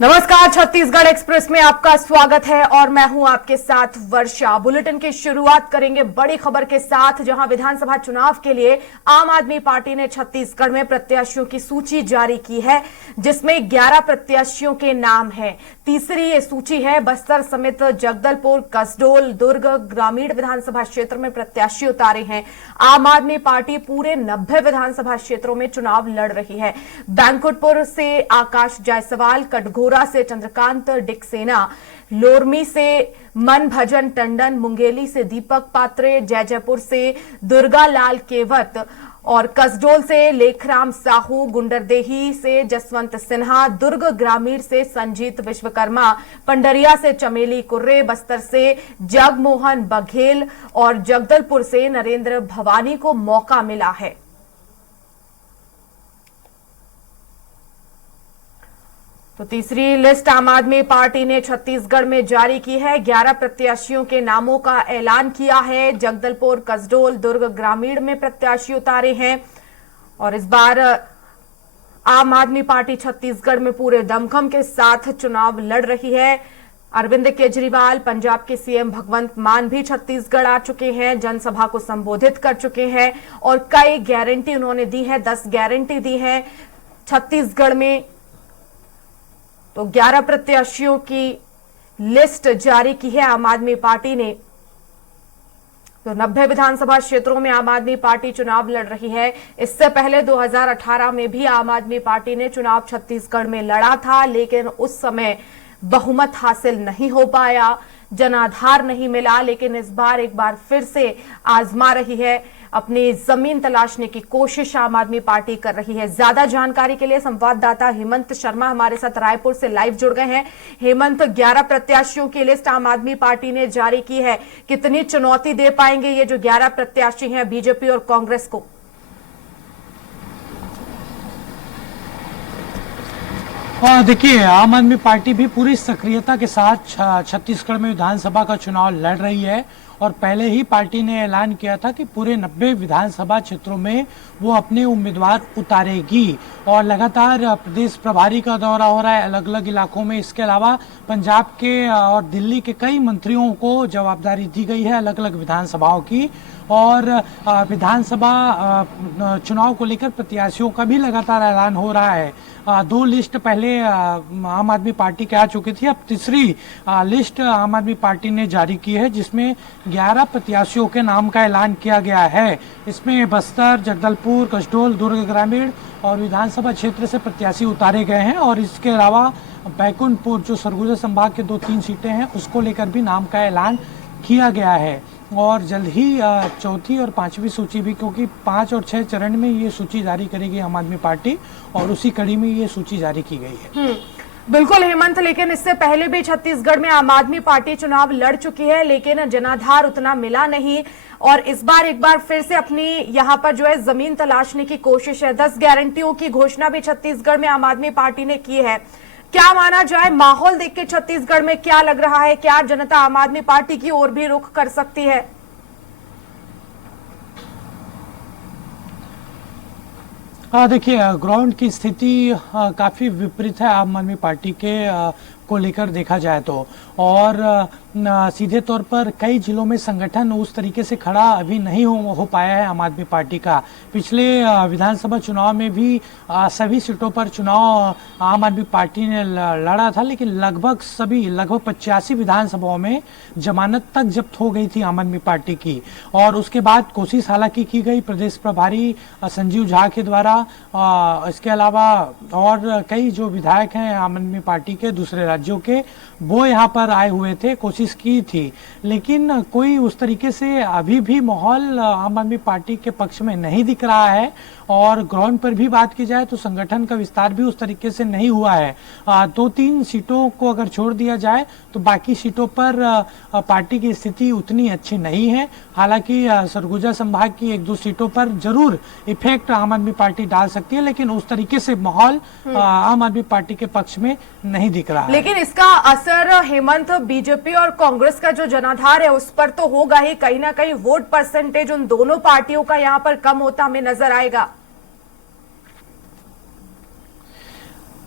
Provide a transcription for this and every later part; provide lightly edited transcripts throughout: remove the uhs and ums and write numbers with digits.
नमस्कार, छत्तीसगढ़ एक्सप्रेस में आपका स्वागत है और मैं हूं आपके साथ वर्षा। बुलेटिन की शुरुआत करेंगे बड़ी खबर के साथ, जहां विधानसभा चुनाव के लिए आम आदमी पार्टी ने छत्तीसगढ़ में प्रत्याशियों की सूची जारी की है, जिसमें 11 प्रत्याशियों के नाम हैं। तीसरी ये सूची है। बस्तर समेत जगदलपुर, कसडोल, दुर्ग ग्रामीण विधानसभा क्षेत्र में प्रत्याशी उतारे हैं। आम आदमी पार्टी पूरे 90 विधानसभा क्षेत्रों में चुनाव लड़ रही है। बैंकुटपुर से आकाश जायसवाल, कटघोरा से चंद्रकांत डिकसेना, लोरमी से मन भजन टंडन, मुंगेली से दीपक पात्रे, जयजयपुर से दुर्गा लाल केवत और कसडोल से लेखराम साहू, गुंडरदेही से जसवंत सिन्हा, दुर्ग ग्रामीण से संजीत विश्वकर्मा, पंडरिया से चमेली कुर्रे, बस्तर से जगमोहन बघेल और जगदलपुर से नरेंद्र भवानी को मौका मिला है। तो तीसरी लिस्ट आम आदमी पार्टी ने छत्तीसगढ़ में जारी की है। 11 प्रत्याशियों के नामों का ऐलान किया है। जगदलपुर, कसडोल, दुर्ग ग्रामीण में प्रत्याशी उतारे हैं और इस बार आम आदमी पार्टी छत्तीसगढ़ में पूरे दमखम के साथ चुनाव लड़ रही है। अरविंद केजरीवाल, पंजाब के सीएम भगवंत मान भी छत्तीसगढ़ आ चुके हैं, जनसभा को संबोधित कर चुके हैं और कई गारंटी उन्होंने दी है। 10 गारंटी दी है छत्तीसगढ़ में। तो 11 प्रत्याशियों की लिस्ट जारी की है आम आदमी पार्टी ने। तो 90 विधानसभा क्षेत्रों में आम आदमी पार्टी चुनाव लड़ रही है। इससे पहले 2018 में भी आम आदमी पार्टी ने चुनाव छत्तीसगढ़ में लड़ा था, लेकिन उस समय बहुमत हासिल नहीं हो पाया, जनाधार नहीं मिला। लेकिन इस बार एक बार फिर से आजमा रही है, अपनी जमीन तलाशने की कोशिश आम आदमी पार्टी कर रही है। ज्यादा जानकारी के लिए संवाददाता हेमंत शर्मा हमारे साथ रायपुर से लाइव जुड़ गए हैं। हेमंत, 11 प्रत्याशियों की लिस्ट आम आदमी पार्टी ने जारी की है, कितनी चुनौती दे पाएंगे ये जो 11 प्रत्याशी हैं बीजेपी और कांग्रेस को? और देखिए, आम आदमी पार्टी भी पूरी सक्रियता के साथ छत्तीसगढ़ में विधानसभा का चुनाव लड़ रही है और पहले ही पार्टी ने ऐलान किया था कि पूरे 90 विधानसभा क्षेत्रों में वो अपने उम्मीदवार उतारेगी और लगातार प्रदेश प्रभारी का दौरा हो रहा है अलग अलग इलाकों में। इसके अलावा पंजाब के और दिल्ली के कई मंत्रियों को जवाबदारी दी गई है अलग अलग विधानसभाओं की और विधानसभा चुनाव को लेकर प्रत्याशियों का भी लगातार ऐलान हो रहा है। 2 लिस्ट पहले आम आदमी पार्टी के आ चुकी थी, अब तीसरी लिस्ट आम आदमी पार्टी ने जारी की है, जिसमें 11 प्रत्याशियों के नाम का ऐलान किया गया है। इसमें बस्तर, जगदलपुर, कसडोल, दुर्ग ग्रामीण और विधानसभा क्षेत्र से प्रत्याशी उतारे गए हैं और इसके अलावा बैकुंठपुर जो सरगुजा संभाग के 2-3 सीटें हैं उसको लेकर भी नाम का ऐलान किया गया है और जल्द ही चौथी और 5वीं सूची भी, क्योंकि 5 और 6 चरण में ये सूची जारी करेगी आम आदमी पार्टी और उसी कड़ी में ये सूची जारी की गई है। बिल्कुल हेमंत, लेकिन इससे पहले भी छत्तीसगढ़ में आम आदमी पार्टी चुनाव लड़ चुकी है, लेकिन जनाधार उतना मिला नहीं और इस बार एक बार फिर से अपनी यहाँ पर जो है जमीन तलाशने की कोशिश है। 10 गारंटियों की घोषणा भी छत्तीसगढ़ में आम आदमी पार्टी ने की है। क्या माना जाए, माहौल देख के छत्तीसगढ़ में क्या लग रहा है? क्या जनता आम आदमी पार्टी की ओर भी रुख कर सकती है? देखिए, ग्राउंड की स्थिति काफ़ी विपरीत है आम आदमी पार्टी के को लेकर देखा जाए तो, और सीधे तौर पर कई जिलों में संगठन उस तरीके से खड़ा अभी नहीं हो पाया है आम आदमी पार्टी का। पिछले विधानसभा चुनाव में भी सभी सीटों पर चुनाव आम आदमी पार्टी ने लड़ा था, लेकिन लगभग 85 विधानसभाओं में जमानत तक जब्त हो गई थी आम आदमी पार्टी की और उसके बाद कोशिश हालांकि की गई प्रदेश प्रभारी संजीव झा के द्वारा। इसके अलावा और कई जो विधायक हैं आम आदमी पार्टी के दूसरे राज्यों के, वो यहाँ पर आए हुए थे, कोशिश की थी, लेकिन कोई उस तरीके से अभी भी माहौल आम आदमी पार्टी के पक्ष में नहीं दिख रहा है और ग्राउंड पर भी बात की जाए तो संगठन का विस्तार भी उस तरीके से नहीं हुआ है। 2-3 सीटों को अगर छोड़ दिया जाए तो बाकी सीटों पर पार्टी की स्थिति उतनी अच्छी नहीं है। हालांकि सरगुजा संभाग की 1-2 सीटों पर जरूर इफेक्ट आम आदमी पार्टी डाल सकती है, लेकिन उस तरीके से माहौल आम आदमी पार्टी के पक्ष में नहीं दिख रहा है। लेकिन इसका असर हेमंत बीजेपी और कांग्रेस का जो जनाधार है उस पर तो होगा ही। कहीं ना कहीं वोट परसेंटेज उन दोनों पार्टियों का यहाँ पर कम होता हमें नजर आएगा।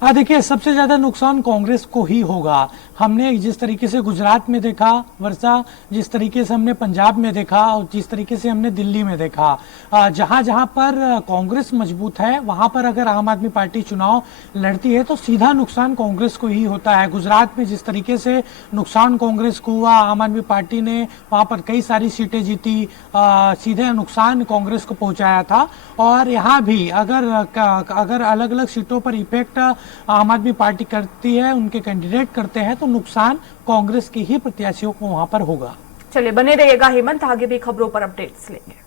देखिए, सबसे ज्यादा नुकसान कांग्रेस को ही होगा। हमने जिस तरीके से गुजरात में देखा वर्षा, जिस तरीके से हमने पंजाब में देखा और जिस तरीके से हमने दिल्ली में देखा, जहां जहां पर कांग्रेस मजबूत है वहां पर अगर आम आदमी पार्टी चुनाव लड़ती है तो सीधा नुकसान कांग्रेस को ही होता है। गुजरात में जिस तरीके से नुकसान कांग्रेस को हुआ, आम आदमी पार्टी ने वहां पर कई सारी सीटें जीती, सीधे नुकसान कांग्रेस को पहुंचाया था। और यहाँ भी अगर अलग अलग सीटों पर इफेक्ट आम आदमी पार्टी करती है, उनके कैंडिडेट करते हैं, तो नुकसान कांग्रेस के ही प्रत्याशियों को वहां पर होगा। चलिए, बने रहिएगा हेमंत, आगे भी खबरों पर अपडेट्स लेंगे।